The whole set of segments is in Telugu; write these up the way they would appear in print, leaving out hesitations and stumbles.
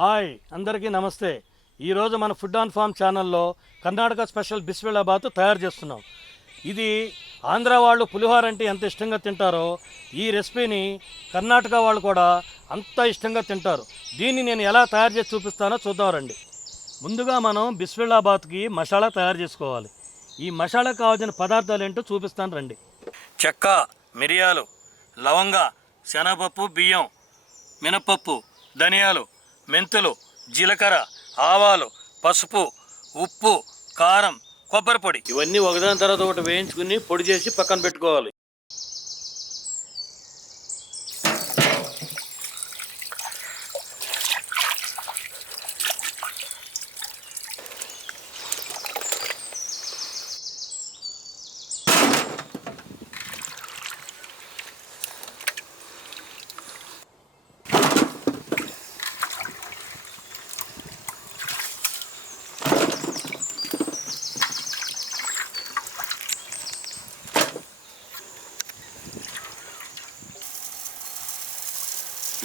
హాయ్ అందరికీ నమస్తే. ఈరోజు మన ఫుడ్ ఆన్ ఫామ్ ఛానల్లో కర్ణాటక స్పెషల్ బిసిబెలాబాత్ తయారు చేస్తున్నాం. ఇది ఆంధ్ర వాళ్ళు పులిహోర అంటే ఎంత ఇష్టంగా తింటారో ఈ రెసిపీని కర్ణాటక వాళ్ళు కూడా అంత ఇష్టంగా తింటారు. దీన్ని నేను ఎలా తయారు చేసి చూపిస్తానో చూద్దాం రండి. ముందుగా మనం బిసిబెలాబాత్కి మసాలా తయారు చేసుకోవాలి. ఈ మసాలా కావాల్సిన పదార్థాలు ఏంటో చూపిస్తాను రండి. చెక్క, మిరియాలు, లవంగ, శనగపప్పు, బియ్యం, మినపప్పు, ధనియాలు, మెంతులు, జీలకర్ర, ఆవాలు, పసుపు, ఉప్పు, కారం, కొబ్బరి పొడి ఇవన్నీ ఒకదాని తర్వాత ఒకటి వేయించుకుని పొడి చేసి పక్కన పెట్టుకోవాలి.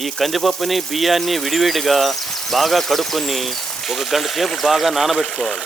ఈ కందిపప్పుని బియ్యాన్ని విడివిడిగా బాగా కడుక్కొని ఒక గంట సేపు బాగా నానబెట్టుకోవాలి.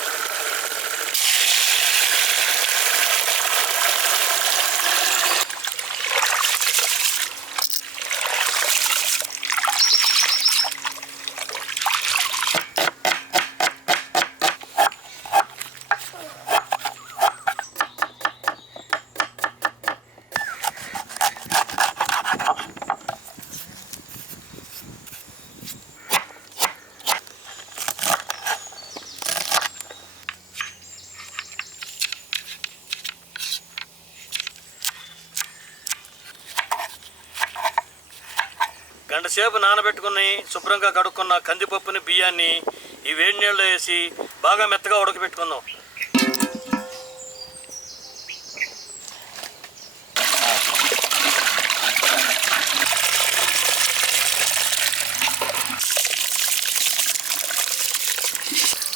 గంట సేపు నానబెట్టుకుని శుభ్రంగా కడుక్కున్న కందిపప్పుని బియ్యాన్ని ఈ వేడి నీళ్ళలో వేసి బాగా మెత్తగా ఉడకబెట్టుకుందాం.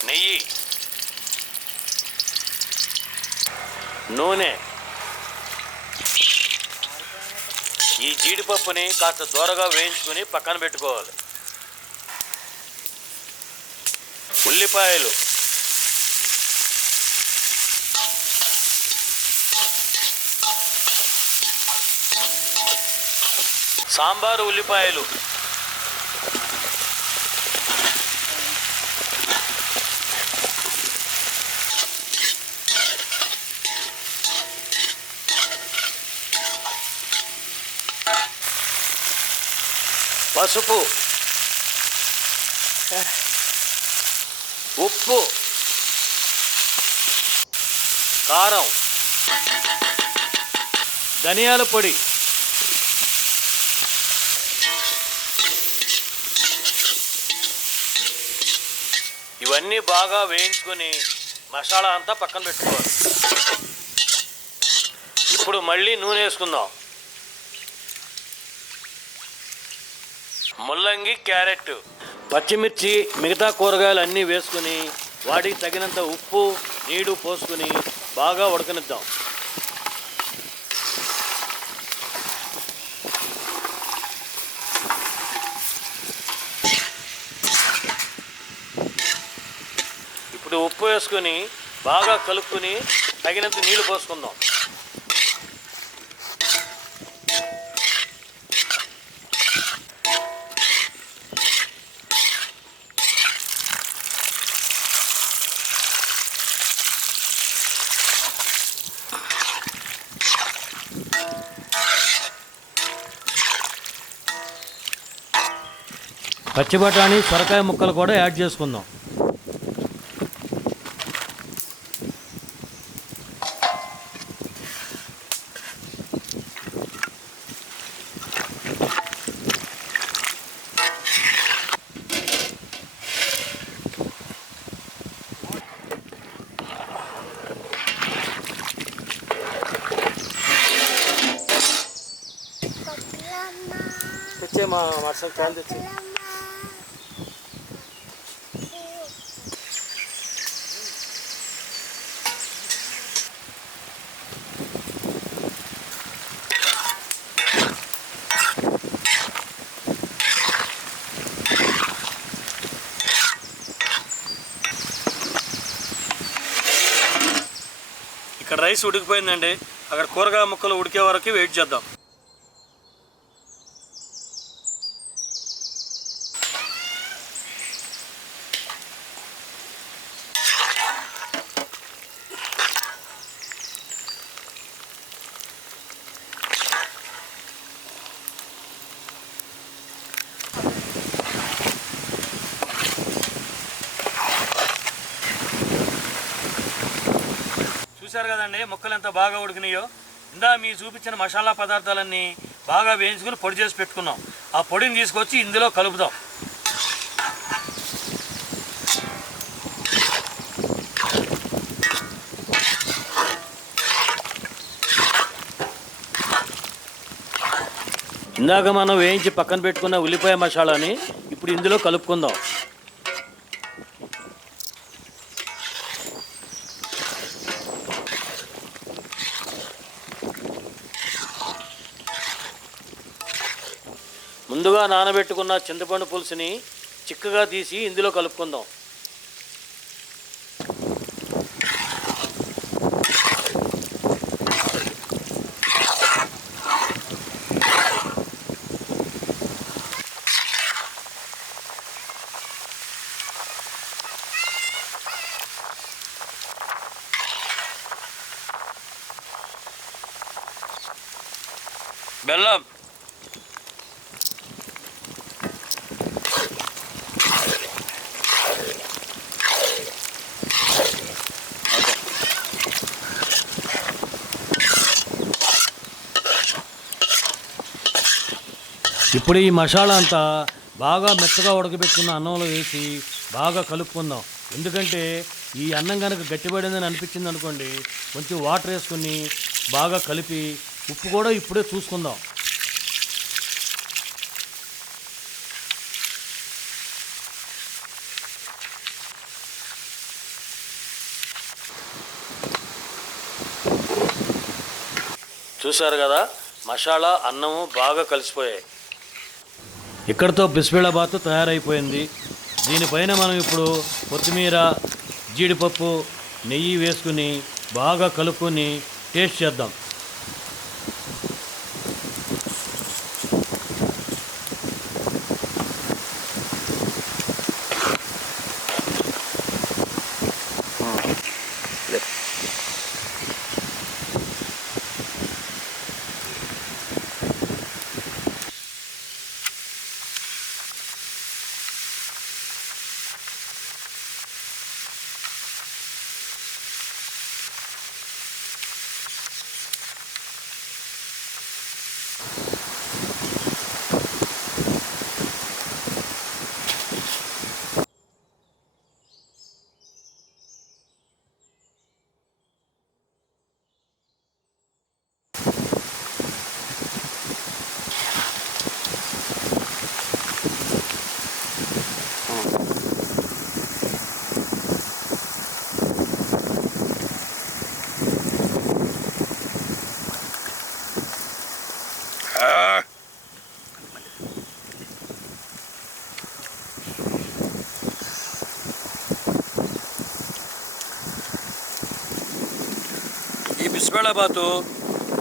నెయ్యి, నూనె, ఈ జీడిపప్పుని కాస్త దూరగా వేయించుకుని పక్కన పెట్టుకోవాలి. ఉల్లిపాయలు, సాంబారు ఉల్లిపాయలు, పసుపు, ఉప్పు, కారం, ధనియాల పొడి, ఇవన్నీ బాగా వేయించుకొని మసాలా అంతా పక్కన పెట్టుకోవాలి. ఇప్పుడు మళ్ళీ నూనె వేసుకుందాం. ముల్లంగి, క్యారెట్, పచ్చిమిర్చి, మిగతా కూరగాయలు అన్నీ వేసుకుని వాటికి తగినంత ఉప్పు, నీరు పోసుకుని బాగా ఉడకనిద్దాం. ఇప్పుడు ఉప్పు వేసుకొని బాగా కలుపుకొని తగినంత నీళ్లు పోసుకుందాం. పచ్చి బఠానీ, సొరకాయ ముక్కలు కూడా యాడ్ చేసుకుందాం. తెచ్చే మా వర్షం చాలా తెచ్చి ఇక్కడ రైస్ ఉడికిపోయిందండి. అక్కడ కూరగాయ ముక్కలు ఉడికే వరకు వెయిట్ చేద్దాం. చూశారు కదండి ముక్కలు ఎంత బాగా ఉడికినాయో. ఇందా మీ చూపించిన మసాలా పదార్థాలన్నీ బాగా వేయించుకుని పొడి చేసి పెట్టుకున్నాం. ఆ పొడిని తీసుకొచ్చి ఇందులో కలుపుదాం. ఇందాక మనం వేయించి పక్కన పెట్టుకున్న ఉల్లిపాయ మసాలాని ఇప్పుడు ఇందులో కలుపుకుందాం. ముందుగా నానబెట్టుకున్న చింతపండు పులుసుని చిక్కగా తీసి ఇందులో కలుపుకుందాం. బెల్లం, ఇప్పుడు ఈ మసాలా అంతా బాగా మెత్తగా ఉడకబెట్టుకున్న అన్నంలో వేసి బాగా కలుపుకుందాం. ఎందుకంటే ఈ అన్నం కనుక గట్టిపడిందని అనిపించింది అనుకోండి, కొంచెం వాటర్ వేసుకుని బాగా కలిపి ఉప్పు కూడా ఇప్పుడే చూసుకుందాం. చూసారు కదా, మసాలా అన్నము బాగా కలిసిపోయాయి. ఇక్కడితో బిసిబెళబాత్ తయారైపోయింది. దీనిపైన మనం ఇప్పుడు కొత్తిమీర, జీడిపప్పు, నెయ్యి వేసుకుని బాగా కలుపుకొని టేస్ట్ చేద్దాం. ఈ బిసిబెళబాత్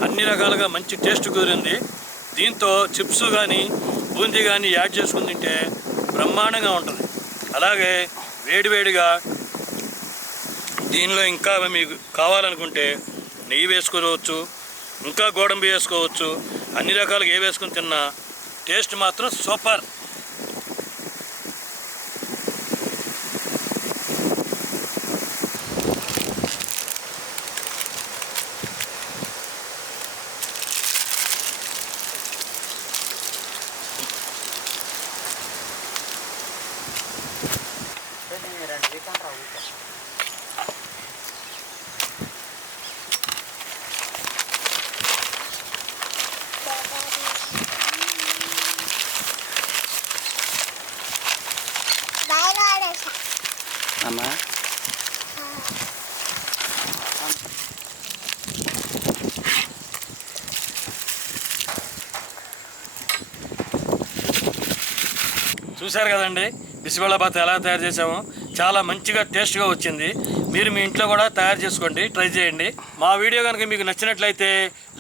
అన్ని రకాలుగా మంచి టేస్ట్ కుదిరింది. దీంతో చిప్స్ కానీ బూందీ కానీ యాడ్ చేసుకుని తింటే బ్రహ్మాండంగా ఉంటుంది. అలాగే వేడివేడిగా దీనిలో ఇంకా మీకు కావాలనుకుంటే నెయ్యి వేసుకోవచ్చు, ఇంకా గోడంబి వేసుకోవచ్చు. అన్ని రకాలుగా ఏ వేసుకుని తిన్నా టేస్ట్ మాత్రం సూపర్. అమ్మా చూశారు కదండి, బిసిబెలాబాత్ ఎలా తయారు చేసామో చాలా మంచిగా టేస్ట్గా వచ్చింది. మీరు మీ ఇంట్లో కూడా తయారు చేసుకోండి, ట్రై చేయండి. మా వీడియో కనుక మీకు నచ్చినట్లయితే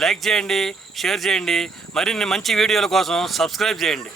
లైక్ చేయండి, షేర్ చేయండి. మరిన్ని మంచి వీడియోల కోసం సబ్స్క్రైబ్ చేయండి.